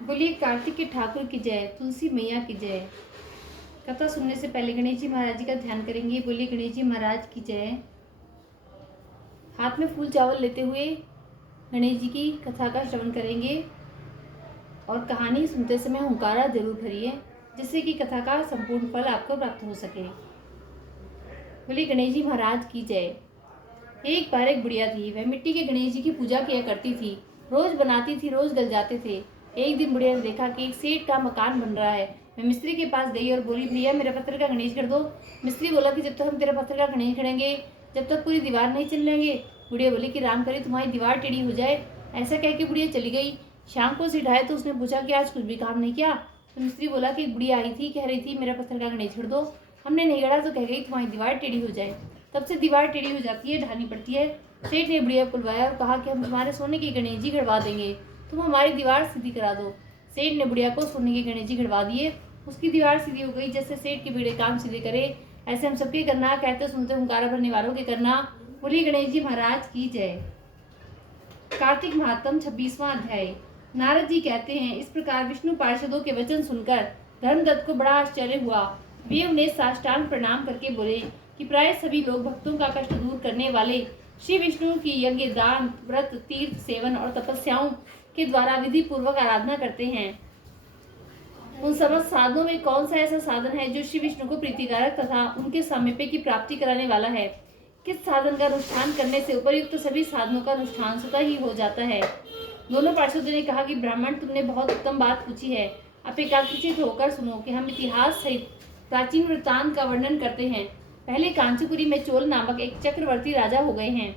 बोलिए कार्तिक के ठाकुर की जय, तुलसी मैया की जय। कथा सुनने से पहले गणेश जी महाराज जी का ध्यान करेंगे। बोलिए गणेश जी महाराज की जय। हाथ में फूल चावल लेते हुए गणेश जी की कथा का श्रवण करेंगे और कहानी सुनते समय हुंकारा जरूर भरिए, जिससे कि कथा का संपूर्ण फल आपको प्राप्त हो सके। बोलिए गणेश जी महाराज की जय। एक बार एक बुढ़िया थी। वह मिट्टी के गणेश जी की पूजा किया करती थी। रोज बनाती थी, रोज गल जाते थे। एक दिन बुढ़िया ने देखा कि एक सेठ का मकान बन रहा है। वह मिस्त्री के पास गई और बोली, भैया मेरा पत्थर का गणेश गढ़ दो। मिस्त्री बोला कि जब तक हम तेरा पत्थर का गणेश गढ़ेंगे जब तक पूरी दीवार नहीं चल लेंगे। बुढ़िया बोली कि राम करे तुम्हारी दीवार टेढ़ी हो जाए। ऐसा कह के बुढ़िया चली गई। शाम को सेठ आए तो उसने पूछा कि आज कुछ भी काम नहीं किया। तो मिस्त्री बोला कि एक बुढ़िया आई थी, कह रही थी मेरा पत्थर का गणेश गढ़ दो। हमने नहीं गढ़ा तो कह गई तुम्हारी दीवार टेढ़ी हो जाए। तब से दीवार टेढ़ी हो जाती है, ढानी पड़ती है। सेठ ने बुढ़िया को बुलवाया और कहा कि हम तुम्हारे सोने के गणेश जी गढ़वा देंगे, तुम हमारी दीवार सीधी करा दो। सेठ ने बुढ़िया को सोने के गणेश जी गढ़वा दिए। उसकी दीवार सीधी हो गई। जैसे सेठ के बिगड़े काम सीधे करे, ऐसे हम सबके करना। कहते सुनते हुंकारा भरने वालों के करना। बोलिए गणेश जी महाराज की जय। कार्तिक महात्म 26वां अध्याय। नारद जी कहते हैं, इस प्रकार विष्णु पार्षदों के वचन सुनकर धर्मदत्त को बड़ा आश्चर्य हुआ। वे उन्हें साष्टांग प्रणाम करके बोले कि प्राय सभी लोग भक्तों का कष्ट दूर करने वाले श्री विष्णु की यज्ञ, दान, व्रत, तीर्थ सेवन और तपस्याओं के द्वारा विधि पूर्वक आराधना करते हैं। उन समस्त साधनों में कौन सा ऐसा साधन है जो श्री विष्णु को प्रीतिकारक तथा उनके सामीप्य की प्राप्ति कराने वाला है? किस साधन का अनुष्ठान करने से उपर्युक्त सभी साधनों का अनुष्ठान स्वतः ही हो जाता है? दोनों पार्षदों ने कहा कि ब्राह्मण, तुमने बहुत उत्तम बात पूछी है। आप एकाग्रचित होकर सुनो कि हम इतिहास सहित प्राचीन वृत्तांत का वर्णन करते हैं। पहले कांचीपुरी में चोल नामक एक चक्रवर्ती राजा हो गए हैं।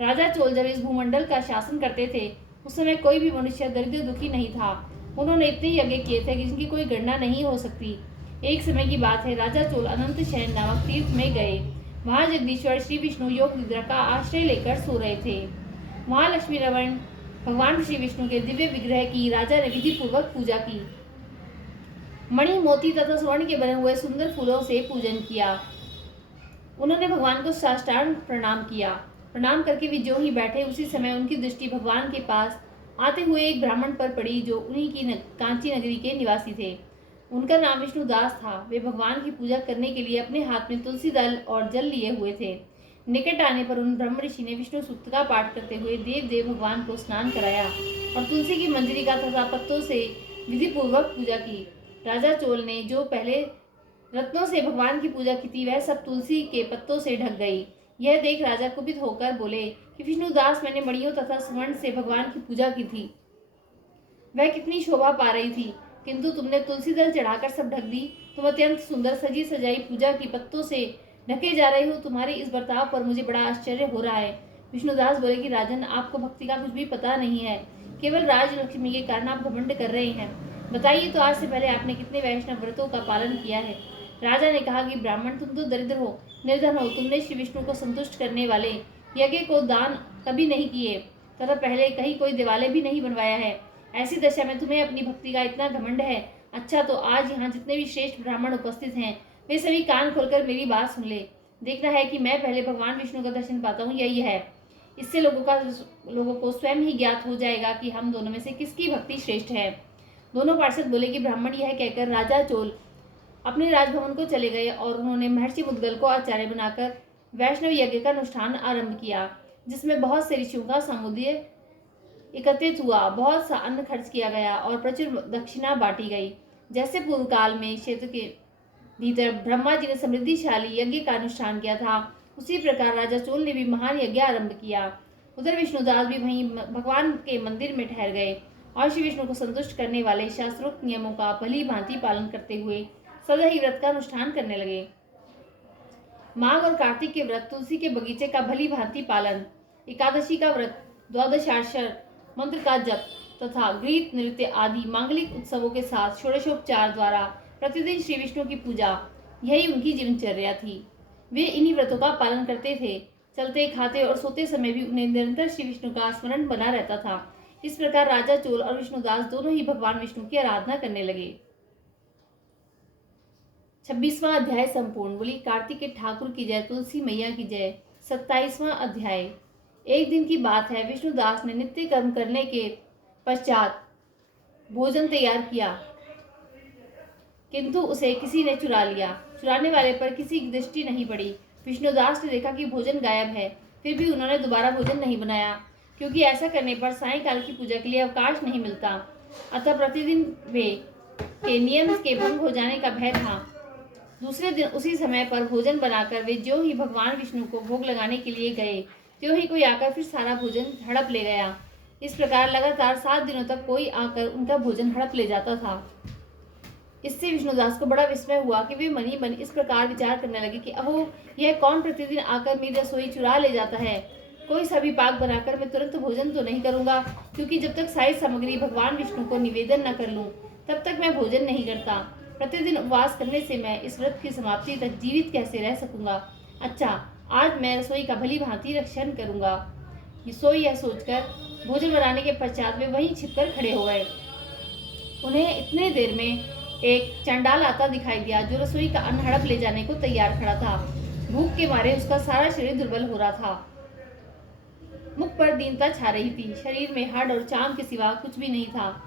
राजा चोल जब इस भूमंडल का शासन करते थे, उस समय कोई भी मनुष्य दरिद्र दुखी नहीं था। उन्होंने इतने यज्ञ किए थे कि जिनकी कोई गणना नहीं हो सकती। एक समय की बात है, राजा चोल अनंत शयन नामक तीर्थ में गए। वहां जगदीश्वर श्री विष्णु योग निद्रा का आश्रय लेकर सो रहे थे। वहां लक्ष्मी रमण भगवान श्री विष्णु के दिव्य विग्रह की राजा ने विधि पूर्वक पूजा की। मणि, मोती तथा स्वर्ण के बने हुए सुंदर फूलों से पूजन किया। उन्होंने भगवान को साष्टांग प्रणाम किया। प्रणाम करके वे जो ही बैठे, उसी समय उनकी दृष्टि भगवान के पास आते हुए एक ब्राह्मण पर पड़ी जो उन्हीं की कांची नगरी के निवासी थे। उनका नाम विष्णुदास था। वे भगवान की पूजा करने के लिए अपने हाथ में तुलसी दल और जल लिए हुए थे। निकट आने पर उन ब्रह्म ऋषि ने विष्णु सूक्त का पाठ करते हुए देव देव भगवान को स्नान कराया और तुलसी की मंजरी का तथा पत्तों से विधि पूर्वक पूजा की। राजा चोल ने जो पहले रत्नों से भगवान की पूजा की थी, वह सब तुलसी के पत्तों से ढक गई। यह देख राजा कुपित होकर बोले कि विष्णुदास, मैंने मणियों तथा स्वर्ण से भगवान की पूजा की थी, वह कितनी शोभा पा रही थी, किंतु तुमने तुलसी दल चढ़ाकर सब ढक दी। तुम अत्यंत सुंदर सजी सजाई पूजा की पत्तों से ढके जा रहे हो। तुम्हारे इस बर्ताव पर मुझे बड़ा आश्चर्य हो रहा है। विष्णुदास बोले कि राजन, आपको भक्ति का कुछ भी पता नहीं है। केवल राजलक्ष्मी के कारण आप घमंड कर रहे हैं। बताइए तो आज से पहले आपने कितने वैष्णव व्रतों का पालन किया है? राजा ने कहा कि ब्राह्मण, तुम तो दरिद्र हो, निर्धन हो। तुमने श्री विष्णु को संतुष्ट करने वाले यज्ञ को दान कभी नहीं किए तथा पहले कहीं कोई देवालय भी नहीं बनवाया है। ऐसी दशा में तुम्हें अपनी भक्ति का इतना घमंड है। अच्छा, तो आज यहाँ जितने भी श्रेष्ठ ब्राह्मण उपस्थित हैं, वे सभी कान खोलकर मेरी बात सुन ले। देखना है कि मैं पहले भगवान विष्णु का दर्शन पाता हूँ या यह है। इससे लोगों को स्वयं ही ज्ञात हो जाएगा कि हम दोनों में से किसकी भक्ति श्रेष्ठ है। दोनों पार्षद बोले कि ब्राह्मण यह कहकर राजा चोल अपने राजभवन को चले गए और उन्होंने महर्षि मुद्गल को आचार्य बनाकर वैष्णव यज्ञ का अनुष्ठान आरंभ किया, जिसमें बहुत से ऋषियों का समुदाय एकत्रित हुआ। बहुत सा अन्न खर्च किया गया और प्रचुर दक्षिणा बांटी गई। जैसे पूर्व काल में क्षेत्र के भीतर ब्रह्मा जी ने समृद्धिशाली यज्ञ का अनुष्ठान किया था, उसी प्रकार राजा चोल ने भी महान यज्ञ आरंभ किया। उधर विष्णुदास भी वहीं भगवान के मंदिर में ठहर गए और श्री विष्णु को संतुष्ट करने वाले शास्त्रोक्त नियमों का भली भांति पालन करते हुए सदा ही व्रत का अनुष्ठान करने लगे। माघ और कार्तिक के व्रत, तुलसी के बगीचे का भली भांति पालन, एकादशी का व्रत, द्वादशाक्षर मंत्र का जप तथा गीत, नृत्य आदि मांगलिक उत्सवों के साथ षोडशोपचार द्वारा प्रतिदिन श्री विष्णु की पूजा, यही उनकी जीवनचर्या थी। वे इन्हीं व्रतों का पालन करते थे। चलते, खाते और सोते समय भी उन्हें निरंतर श्री विष्णु का स्मरण बना रहता था। इस प्रकार राजा चोल और विष्णुदास दोनों ही भगवान विष्णु की आराधना करने लगे। 26वां अध्याय संपूर्ण। बोली कार्तिक के ठाकुर की जय, तुलसी मैया की जय। 27वां अध्याय। एक दिन की बात है, विष्णुदास ने नित्य कर्म करने के पश्चात भोजन तैयार किया, किंतु उसे किसी ने चुरा लिया। चुराने वाले पर किसी की दृष्टि नहीं पड़ी। विष्णुदास ने देखा कि भोजन गायब है, फिर भी उन्होंने दोबारा भोजन नहीं बनाया, क्योंकि ऐसा करने पर सायंकाल की पूजा के लिए अवकाश नहीं मिलता। अतः प्रतिदिन वे के नियम के भंग हो जाने का भय था। दूसरे दिन उसी समय पर भोजन बनाकर वे ज्यों ही भगवान विष्णु को भोग लगाने के लिए गए, त्यों ही कोई आकर फिर सारा भोजन हड़प ले गया। इस प्रकार लगातार 7 दिनों तक कोई आकर उनका भोजन हड़प ले जाता था। इससे विष्णुदास को बड़ा विस्मय हुआ कि वे मन ही मन इस प्रकार विचार करने लगे कि अहो, यह कौन प्रतिदिन आकर मेरी रसोई चुरा ले जाता है। कोई सा भी पाक बनाकर मैं तुरंत भोजन तो नहीं करूंगा, क्योंकि जब तक सारी सामग्री भगवान विष्णु को निवेदन न कर लूं, तब तक मैं भोजन नहीं करता। प्रतिदिन उपवास करने से मैं इस व्रत की समाप्ति तक जीवित कैसे रह सकूंगा। अच्छा, आज मैं रसोई का भली भांति रक्षण करूंगा। यह सोचकर भोजन बनाने के पश्चात वे वहीं छिपकर खड़े हो गए। उन्हें इतने देर में एक चंडाल आता दिखाई दिया, जो रसोई का अन्न हड़प ले जाने को तैयार खड़ा था। भूख के मारे उसका सारा शरीर दुर्बल हो रहा था। मुख पर दीनता छा रही थी। शरीर में हाड़ और चाम के सिवा कुछ भी नहीं था।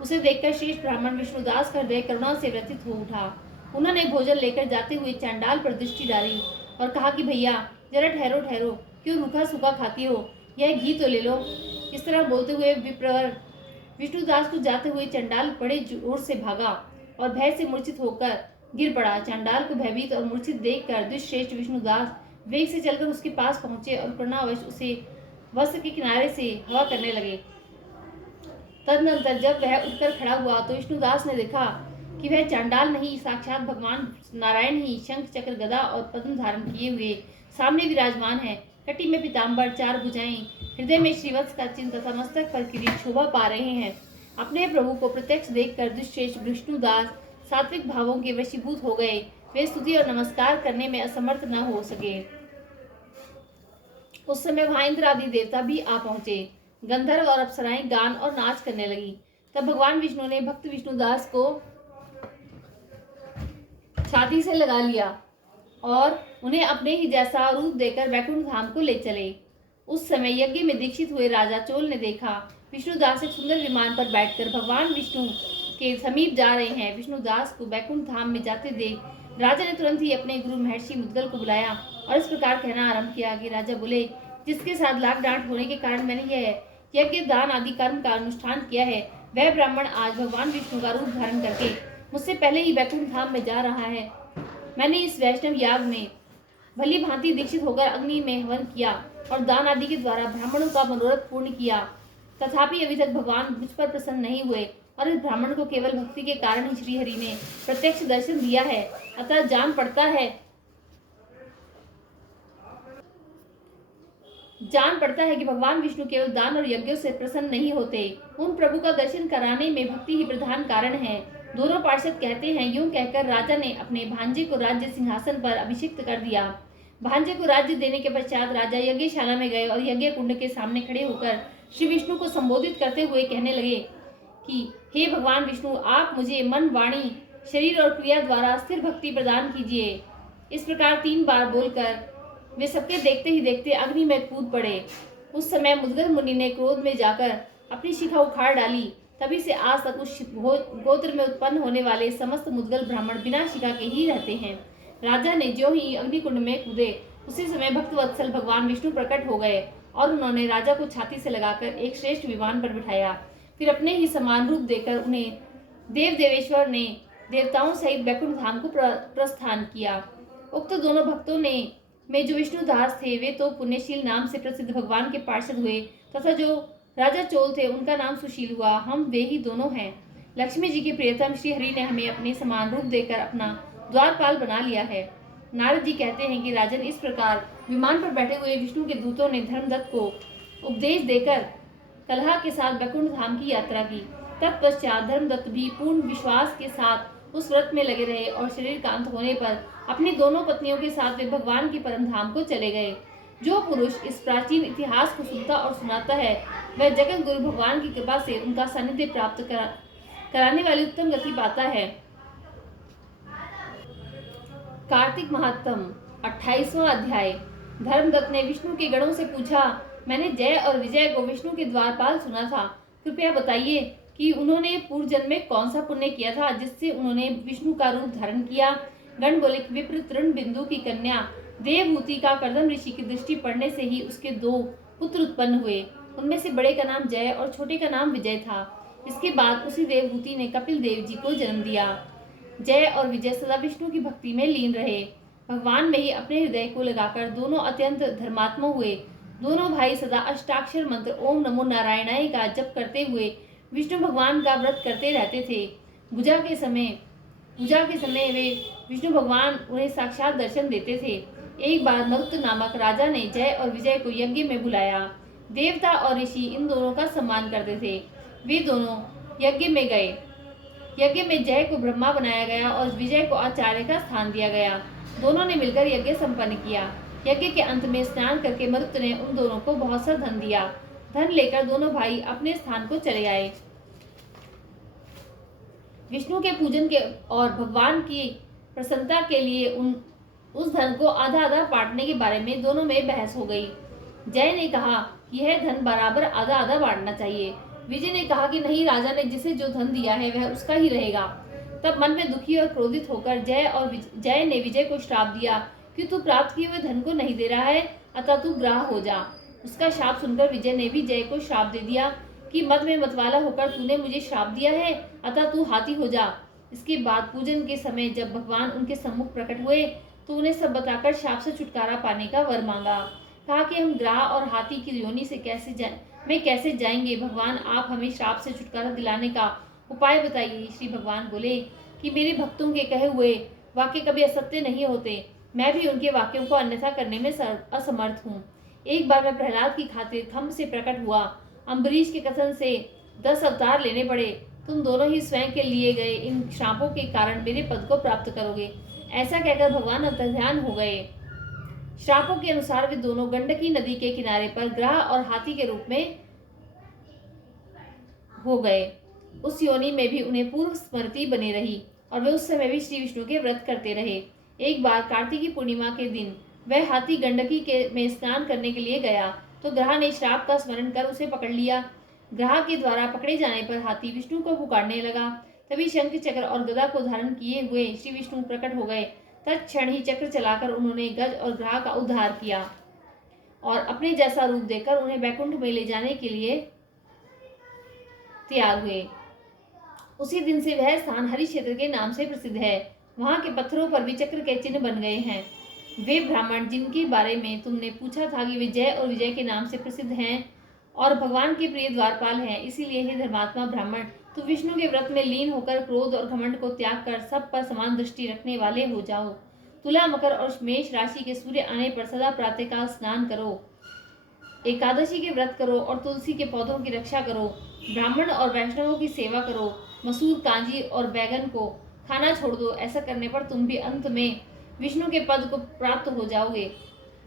उसे देखकर श्रेष्ठ ब्राह्मण विष्णुदास का हृदय करुणा से व्यथित हो उठा। उन्होंने भोजन लेकर जाते हुए चंडाल पर दृष्टि डाली और कहा कि भैया, जरा ठहरो ठहरो, क्यों रूखा सूखा खाती हो, यह घी तो ले लो। इस तरह बोलते हुए विप्रवर विष्णुदास को जाते हुए चंडाल बड़े जोर से भागा और भय से मूर्छित होकर गिर पड़ा। चंडाल को भयभीत और मूर्छित देखकर दुष्श्रेष्ठ विष्णुदास वेग से चलकर उसके पास पहुंचे और करुणावश उसे वस्त्र के किनारे से हवा करने लगे। तदनंतर जब वह उठकर खड़ा हुआ तो विष्णुदास ने देखा कि वह चांडाल नहीं, साक्षात भगवान नारायण ही शंख चक्र गदा और पद्म धारण किए हुए सामने विराजमान है। कटी में पीताम्बर, 4 भुजाएं, हृदय में श्रीवत्स का चिन्ह तथा मस्तक पर किरीट शोभा पा रहे हैं। अपने प्रभु को प्रत्यक्ष देखकर दुष्श्रेष्ठ विष्णुदास सात्विक भावों के वशीभूत हो गए। वे स्तुति और नमस्कार करने में असमर्थ न हो सके। उस समय वहां इंद्र आदि देवता भी आ पहुंचे। गंधर्व और अप्सराएं गान और नाच करने लगी। तब भगवान विष्णु ने भक्त विष्णुदास को छाती से लगा लिया और उन्हें अपने ही जैसा रूप देकर वैकुंठ धाम को ले चले। उस समय यज्ञ में दीक्षित हुए राजा चोल ने देखा विष्णुदास एक सुंदर विमान पर बैठकर भगवान विष्णु के समीप जा रहे हैं। विष्णुदास को वैकुंठ धाम में जाते देख राजा ने तुरंत ही अपने गुरु महर्षि मुद्गल को बुलाया और इस प्रकार कहना आरंभ किया कि राजा बोले, जिसके साथ लाख डांट होने के कारण मैंने यह यज्ञ दान आदि कर्म का अनुष्ठान किया है, वह ब्राह्मण आज भगवान विष्णु का रूप धारण करके मुझसे पहले ही वैकुंठ धाम में जा रहा है। मैंने इस वैष्णव याग में भली भांति दीक्षित होकर अग्नि में हवन किया और दान आदि के द्वारा ब्राह्मणों का मनोरथ पूर्ण किया, तथापि अभी तक भगवान मुझ पर प्रसन्न नहीं हुए और इस ब्राह्मण को केवल भक्ति के कारण ही श्रीहरि ने प्रत्यक्ष दर्शन दिया है। अतः जान पड़ता है कि भगवान विष्णु केवल दान और यज्ञों से प्रसन्न नहीं होते, उन प्रभु का दर्शन कराने में भक्ति ही प्रधान कारण है। दोनों पार्षद कहते हैं। यूं कहकर राजा ने अपने भांजे को राज्य सिंहासन पर अभिषिक्त कर दिया। भांजे को राज्य देने के पश्चात राजा यज्ञशाला में गए और यज्ञ कुंड के सामने खड़े होकर श्री विष्णु को संबोधित करते हुए कहने लगे कि हे भगवान विष्णु, आप मुझे मन, वाणी, शरीर और क्रिया द्वारा स्थिर भक्ति प्रदान कीजिए। इस प्रकार 3 बार बोलकर वे सबके देखते ही देखते अग्नि में कूद पड़े। उस समय मुद्गल मुनि ने क्रोध में जाकर अपनी शिखा उखाड़ डाली। तभी से आज तक उस गोत्र में उत्पन्न होने वाले समस्त मुद्गल ब्राह्मण बिना शिखा के ही रहते हैं। राजा ने जो ही अग्निकुंड में कूदे, उसी समय भक्तवत्सल भगवान विष्णु प्रकट हो गए और उन्होंने राजा को छाती से लगाकर एक श्रेष्ठ विमान पर बिठाया। फिर अपने ही समान रूप देकर उन्हें देव देवेश्वर ने देवताओं सहित वैकुंठ धाम को प्रस्थान किया। उक्त दोनों भक्तों में जो विष्णुदास थे, वे तो पुण्यशील नाम से प्रसिद्ध भगवान के पार्षद हुए, तथा जो राजा चोल थे, उनका नाम सुशील हुआ। हम वे ही दोनों हैं। लक्ष्मी जी के प्रियतम श्री हरि ने हमें अपने समान रूप देकर अपना द्वारपाल बना लिया है। नारद जी कहते हैं कि राजन, इस प्रकार विमान पर बैठे हुए विष्णु के दूतों ने धर्मदत्त को उपदेश देकर कलह के साथ वैकुंठ धाम की यात्रा की। तत्पश्चात धर्मदत्त भी पूर्ण विश्वास के साथ उस व्रत में लगे रहे और शरीर का अंत होने पर अपनी दोनों पत्नियों के साथ वे भगवान के परम धाम को चले गए। जो पुरुष इस प्राचीन इतिहास को सुनता और सुनाता है, वह जगत गुरु भगवान की कृपा से उनका सानिध्य प्राप्त कराने वाली उत्तम गति पाता है। कार्तिक महात्म 28वां अध्याय। धर्मदत्त ने विष्णु के गणों से पूछा, मैंने जय और विजय को विष्णु के द्वारपाल सुना था, कृपया बताइए कि उन्होंने पूर्व जन्म में कौन सा पुण्य किया था जिससे उन्होंने विष्णु का रूप धारण किया। गण बोले कि विप्र तृण बिंदु की कन्या देवहूति का कर्दम ऋषि की दृष्टि पड़ने से ही उसके 2 पुत्र उत्पन्न हुए। उनमें से बड़े का नाम जय और छोटे का नाम विजय था। इसके बाद उसी देवहूति ने कपिल देव जी को जन्म दिया। जय और विजय सदा विष्णु की भक्ति में लीन रहे। भगवान में ही अपने हृदय को लगाकर दोनों अत्यंत धर्मात्मा हुए। दोनों भाई सदा अष्टाक्षर मंत्र ओम नमो नारायणाय का जप करते हुए विष्णु भगवान का व्रत करते रहते थे। पूजा के समय वे विष्णु भगवान उन्हें साक्षात दर्शन देते थे। एक बार मरुत नामक राजा ने जय और विजय को यज्ञ में बुलाया। देवता और ऋषि इन दोनों का सम्मान करते थे। वे दोनों यज्ञ में गए। यज्ञ में जय को ब्रह्मा बनाया गया और विजय को आचार्य का स्थान दिया गया। दोनों ने मिलकर यज्ञ संपन्न किया। यज्ञ के अंत में स्नान करके मरुत ने उन दोनों को बहुत सा धन दिया। धन लेकर दोनों भाई अपने स्थान को चले आए। विष्णु के पूजन के और भगवान की प्रसन्नता के लिए उस धन को आधा आधा बांटने के बारे में दोनों में बहस हो गई। जय ने कहा कि यह धन बराबर आधा आधा बांटना चाहिए। विजय ने कहा कि नहीं, राजा ने जिसे जो धन दिया है वह उसका ही रहेगा। तब मन में दुखी और क्रोधित होकर जय ने विजय को श्राप दिया कि तू प्राप्त किए हुए धन को नहीं दे रहा है, अतः तू ग्राह हो जा। उसका श्राप सुनकर विजय ने भी जय को श्राप दे दिया कि मद में मतवाला होकर तूने मुझे श्राप दिया है, अतः तू हाथी हो जा। इसके बाद पूजन के समय जब भगवान उनके सम्मुख प्रकट हुए तो उन्हें सब बताकर श्राप से छुटकारा पाने का वर मांगा। कहा कि हम ग्राह और हाथी की योनि से कैसे जाएंगे। भगवान, आप हमें श्राप से छुटकारा दिलाने का उपाय बताइए। श्री भगवान बोले कि मेरे भक्तों के कहे हुए वाक्य कभी असत्य नहीं होते। मैं भी उनके वाक्यों को अन्यथा करने में असमर्थ हूँ। एक बार मैं प्रहलाद की खातिर खम्भ से प्रकट हुआ। अम्बरीश के कथन से 10 अवतार लेने पड़े। तुम दोनों ही स्वयं के लिए गए इन श्रापों के कारण मेरे पद को प्राप्त करोगे। ऐसा कहकर भगवान अंतर्ध्यान हो गए। श्रापों के अनुसार वे दोनों गंडकी नदी के किनारे पर ग्राह और हाथी के रूप में हो गए। उस योनि में भी उन्हें पूर्व स्मृति बनी रही और वे उस समय भी श्री विष्णु के व्रत करते रहे। एक बार कार्तिकी पूर्णिमा के दिन वह हाथी गंडकी में स्नान करने के लिए गया तो ग्राह ने श्राप का स्मरण कर उसे पकड़ लिया। ग्राह के द्वारा पकड़े जाने पर हाथी विष्णु को पुकारने लगा। तभी शंख चक्र और गदा को धारण किए हुए श्री विष्णु प्रकट हो गए। तत्क्षण ही चक्र चलाकर उन्होंने गज और ग्राह का उद्धार किया और अपने जैसा रूप देकर उन्हें बैकुंठ में ले जाने के लिए तैयार हुए। उसी दिन से वह स्थान हरि क्षेत्र के नाम से प्रसिद्ध है। वहां के पत्थरों पर भी चक्र के चिन्ह बन गए हैं। वे ब्राह्मण जिनके बारे में तुमने पूछा था कि वे जय और विजय के नाम से प्रसिद्ध हैं और भगवान के प्रिय द्वारपाल हैं, इसीलिए हे धर्मात्मा ब्राह्मण, तो विष्णु के व्रत में लीन होकर क्रोध और घमंड को त्याग कर सब पर समान दृष्टि रखने वाले हो जाओ। तुला, मकर और मेष राशि के सूर्य आने पर सदा प्रातःकाल स्नान करो, एकादशी के व्रत करो और तुलसी के पौधों की रक्षा करो। ब्राह्मण और वैष्णवों की सेवा करो। मसूर, कांजी और बैगन को खाना छोड़ दो। ऐसा करने पर तुम भी अंत में विष्णु के पद को प्राप्त हो जाओगे।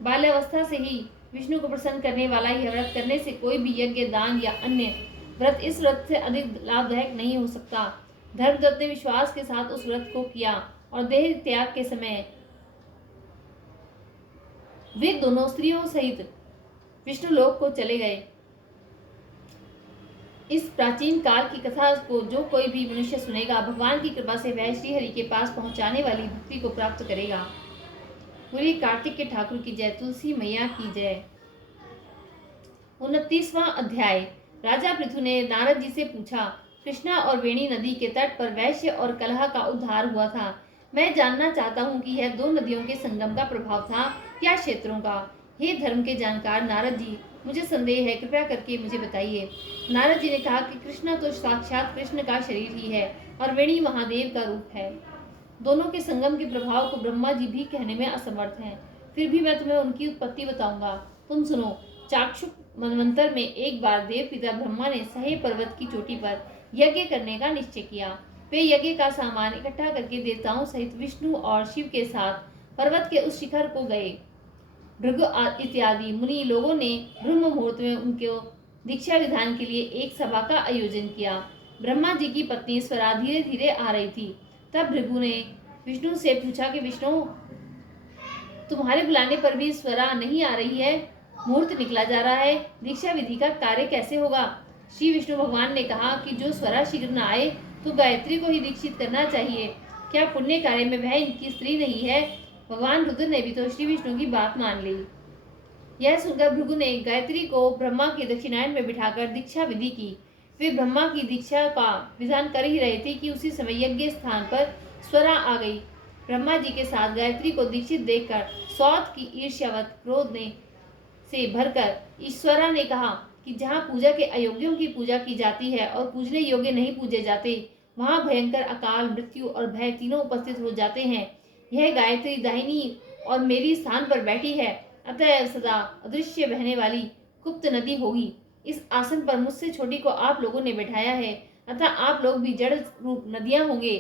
बाल्यावस्था से ही विष्णु को प्रसन्न करने वाला यह व्रत करने से कोई भी यज्ञ, दान या अन्य व्रत इस व्रत से अधिक लाभदायक नहीं हो सकता। धर्मदत्त ने विश्वास के साथ उस व्रत को किया और देह त्याग के समय वे दोनों स्त्रियों सहित विष्णु लोक को चले गए। इस प्राचीन काल की कथा को जो कोई भी मनुष्य सुनेगा, भगवान की कृपा से वह श्री हरि के पास पहुंचाने वाली भक्ति को प्राप्त करेगा। बोलिए कार्तिक के ठाकुर की जय, तुलसी मैया की जय। 29वां अध्याय। राजा पृथु ने नारद जी से पूछा, कृष्णा और वेणी नदी के तट पर वैश्य और कलह का उद्धार हुआ था। मैं जानना चाहता हूँ कि यह 2 नदियों के संगम का प्रभाव था या क्षेत्रों का। हे धर्म के जानकार नारद जी, मुझे संदेह है, कृपया करके मुझे बताइए। नारद जी ने कहा कि कृष्णा तो साक्षात कृष्ण का शरीर ही है और वेणी महादेव का रूप है। दोनों के संगम के प्रभाव को ब्रह्मा जी भी कहने में असमर्थ हैं। फिर भी मैं तुम्हें उनकी उत्पत्ति बताऊंगा। तुम सुनो। चाक्षुष मनवंतर में एक बार देव पिता ब्रह्मा ने सहे पर्वत की चोटी पर यज्ञ करने का निश्चय किया। वे यज्ञ का सामान इकट्ठा करके देवताओं सहित विष्णु और शिव के साथ पर्वत के उस शिखर को गए। भृगु इत्यादि मुनि लोगों ने ब्रह्म मुहूर्त में उनको दीक्षा विधान के लिए एक सभा का आयोजन किया। ब्रह्मा जी की पत्नी स्वरा धीरे धीरे आ रही थी। तब भृगु ने विष्णु से पूछा कि विष्णु, तुम्हारे बुलाने पर भी स्वरा नहीं आ रही है, मुहूर्त निकला जा रहा है, दीक्षा विधि का कार्य कैसे होगा? श्री विष्णु भगवान ने कहा कि जो स्वरा शीघ्र न आए तो गायत्री को ही दीक्षित करना चाहिए। क्या पुण्य कार्य में वह इनकी स्त्री नहीं है? भगवान रुद्र ने भी तो श्री विष्णु की बात मान ली। यह सुनकर भृगु ने गायत्री को ब्रह्मा के दक्षिणायन में बिठाकर दीक्षा विधि की। वे ब्रह्मा की दीक्षा का विधान कर ही रहे थे कि उसी समय यज्ञ स्थान पर स्वरा आ गई। ब्रह्मा जी के साथ गायत्री को दीक्षित देखकर सौत की ईर्ष्यावत क्रोध ने से भरकर ईश्वरा ने कहा कि जहाँ पूजा के अयोग्यों की पूजा की जाती है और पूजने योग्य नहीं पूजे जाते, वहाँ भयंकर अकाल, मृत्यु और भय तीनों उपस्थित हो जाते हैं। यह गायत्री दाहिनी और मेरी स्थान पर बैठी है, अतएव सदा अदृश्य बहने वाली गुप्त नदी होगी। इस आसन पर मुझसे छोटी को आप लोगों ने बैठाया है, अतः आप लोग भी जड़ रूप नदियां होंगे।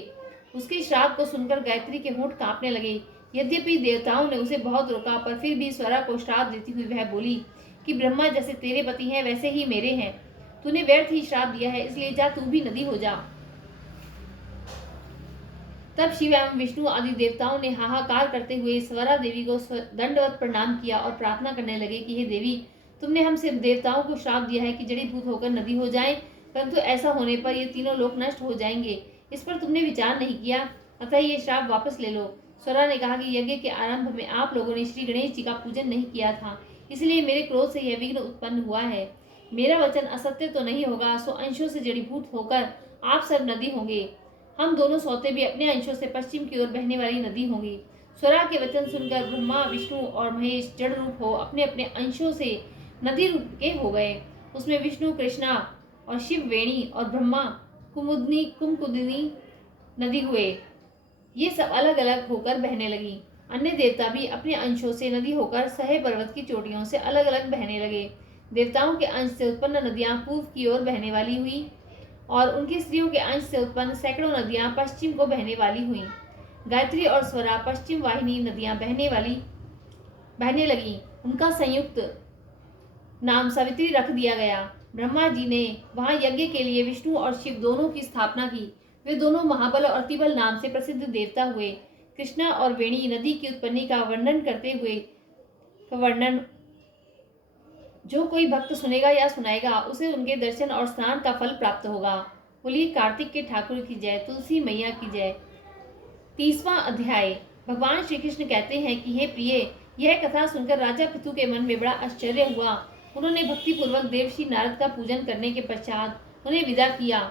उसके श्राप को सुनकर गायत्री के होंठ कांपने लगे। यद्यपि देवताओं ने उसे बहुत रोका, पर फिर भी स्वरा को श्राप देती हुई वह बोली कि ब्रह्मा जैसे तेरे पति हैं वैसे ही मेरे हैं। तूने व्यर्थ ही श्राप दिया है, इसलिए जा तू भी नदी हो जा। तब शिव एवं विष्णु आदि देवताओं ने हाहाकार करते हुए स्वरा देवी को दंडवत प्रणाम किया और प्रार्थना करने लगे कि हे देवी, तुमने हम सिर्फ देवताओं को श्राप दिया है कि जड़ीभूत होकर नदी हो जाएं, परंतु ऐसा होने पर ये तीनों लोग नष्ट हो जाएंगे। इस पर तुमने विचार नहीं किया, अतः ये श्राप वापस ले लो। स्वरा ने कहा कि यज्ञ के आरंभ में आप लोगों ने श्री गणेश जी का पूजन नहीं किया था, इसलिए मेरे क्रोध से यह विघ्न उत्पन्न हुआ है। मेरा वचन असत्य तो नहीं होगा, सो अंशों से जड़ीभूत होकर आप सब नदी होंगे। हम दोनों सौते भी अपने अंशों से पश्चिम की ओर बहने वाली नदी होंगी। स्वरा के वचन सुनकर ब्रह्मा, विष्णु और महेश जड़ रूप हो अपने अपने अंशों से नदी रूप के हो गए। उसमें विष्णु कृष्णा और शिव वेणी और ब्रह्मा कुमुदिनी नदी हुए। ये सब अलग अलग होकर बहने लगी। अन्य देवता भी अपने अंशों से नदी होकर सहे पर्वत की चोटियों से अलग अलग बहने लगे। देवताओं के अंश से उत्पन्न नदियां पूर्व की ओर बहने वाली हुई और उनकी स्त्रियों के अंश से उत्पन्न सैकड़ों नदियां पश्चिम को बहने वाली हुईं। गायत्री और स्वरा पश्चिम वाहिनी नदियां बहने लगी। उनका संयुक्त नाम सावित्री रख दिया गया। ब्रह्मा जी ने वहां यज्ञ के लिए विष्णु और शिव दोनों की स्थापना की। वे दोनों महाबल और अतिबल नाम से प्रसिद्ध देवता हुए। कृष्णा और वेणी नदी की उत्पत्ति का वर्णन करते हुए जो कोई भक्त सुनेगा या सुनाएगा उसे उनके दर्शन और स्नान का फल प्राप्त होगा। बोलिए कार्तिक के ठाकुर की जय, तुलसी मैया की जय। 30वां अध्याय। भगवान श्री कृष्ण कहते हैं कि हे प्रिय, यह कथा सुनकर राजा पृथु के मन में बड़ा आश्चर्य हुआ। उन्होंने भक्ति पूर्वक देवर्षि नारद का पूजन करने के पश्चात उन्हें विदा किया।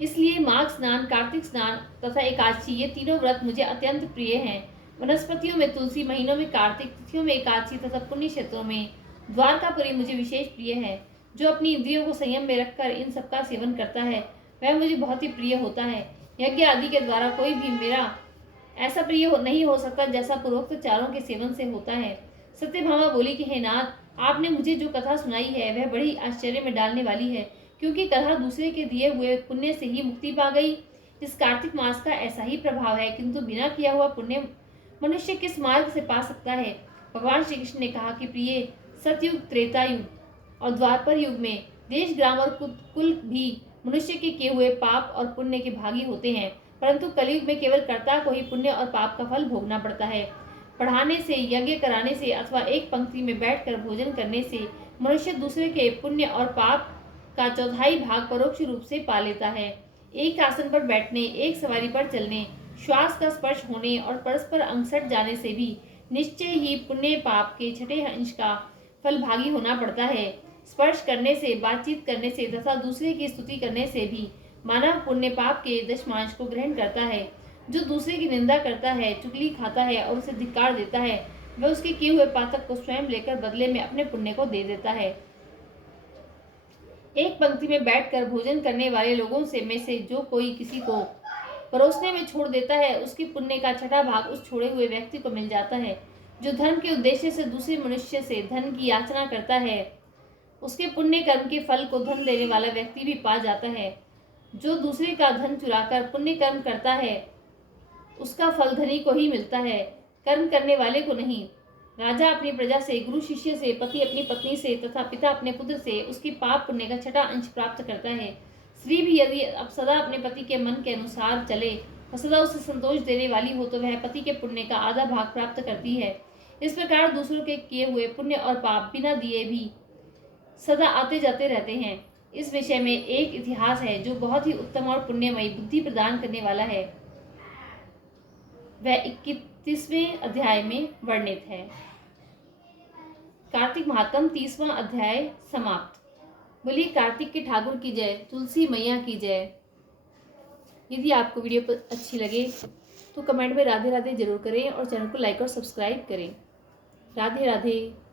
इसलिए माघ स्नान, कार्तिक स्नान तथा एकादशी ये तीनों व्रत मुझे अत्यंत प्रिय हैं। वनस्पतियों में तुलसी, महीनों में कार्तिक, तिथियों में एकादशी तथा पुण्य क्षेत्रों में द्वारकापुरी मुझे विशेष प्रिय है। जो अपनी इंद्रियों को संयम में रखकर इन सबका सेवन करता है वह मुझे बहुत ही प्रिय होता है। यज्ञ आदि के द्वारा कोई भी मेरा ऐसा प्रिय नहीं हो सकता जैसा पूर्वोक्त चारों के सेवन से होता है। सत्यभामा बोली कि हे नाथ, आपने मुझे जो कथा सुनाई है वह बड़ी आश्चर्य में डालने वाली है, क्योंकि कथा दूसरे के दिए हुए पुण्य से ही मुक्ति पा गई। इस कार्तिक मास का ऐसा ही प्रभाव है, किंतु बिना किया हुआ पुण्य मनुष्य किस मार्ग से पा सकता है। भगवान श्री कृष्ण ने कहा कि प्रिय, सतयुग, त्रेता युग और द्वापर युग में देश, ग्राम और कुल भी मनुष्य के किए हुए पाप और पुण्य के भागी होते हैं, परंतु कलयुग में केवल कर्ता को ही पुण्य और पाप का फल भोगना पड़ता है। पढ़ाने से, यज्ञ कराने से अथवा एक पंक्ति में बैठकर भोजन करने से मनुष्य दूसरे के पुण्य और पाप का चौथाई भाग परोक्ष रूप से पा लेता है। एक आसन पर बैठने, एक सवारी पर चलने, श्वास का स्पर्श होने और परस्पर अंग सट जाने से भी निश्चय ही पुण्य पाप के छठे अंश का फल भागी होना पड़ता है। स्पर्श करने से, बातचीत करने से तथा दूसरे की स्तुति करने से भी मानव पुण्य पाप के दशमांश को ग्रहण करता है। जो दूसरे की निंदा करता है, चुगली खाता है और उसे धिक्कार देता है, वह उसके किए हुए पातक को स्वयं लेकर बदले में अपने पुण्य को दे देता है। एक पंक्ति में बैठकर भोजन करने वाले लोगों में से जो कोई किसी को परोसने में छोड़ देता है, उसके पुण्य का छठा भाग उस छोड़े हुए व्यक्ति को मिल जाता है। जो धन के उद्देश्य से दूसरे मनुष्य से धन की याचना करता है, उसके पुण्य कर्म के फल को धन देने वाला व्यक्ति भी पा जाता है। जो दूसरे का धन चुराकर पुण्य कर्म करता है, उसका फल धनी को ही मिलता है, कर्म करने वाले को नहीं। राजा अपनी प्रजा से, गुरु शिष्य से, पति अपनी पत्नी से तथा पिता अपने पुत्र से उसकी पाप पुण्य का छठा अंश प्राप्त करता है। स्त्री भी यदि अब सदा अपने पति के मन के अनुसार चले और सदा उसे संतोष देने वाली हो तो वह पति के पुण्य का आधा भाग प्राप्त करती है। इस प्रकार दूसरों के किए हुए पुण्य और पाप बिना दिए भी सदा आते जाते रहते हैं। इस विषय में एक इतिहास है जो बहुत ही उत्तम और पुण्यमयी बुद्धि प्रदान करने वाला है। वह 31वें अध्याय में वर्णित है। कार्तिक महात्म 30वां अध्याय समाप्त। बोलिए कार्तिक के ठाकुर की जय, तुलसी मैया की जय। यदि आपको वीडियो अच्छी लगे तो कमेंट में राधे राधे जरूर करें और चैनल को लाइक और सब्सक्राइब करें। राधे राधे।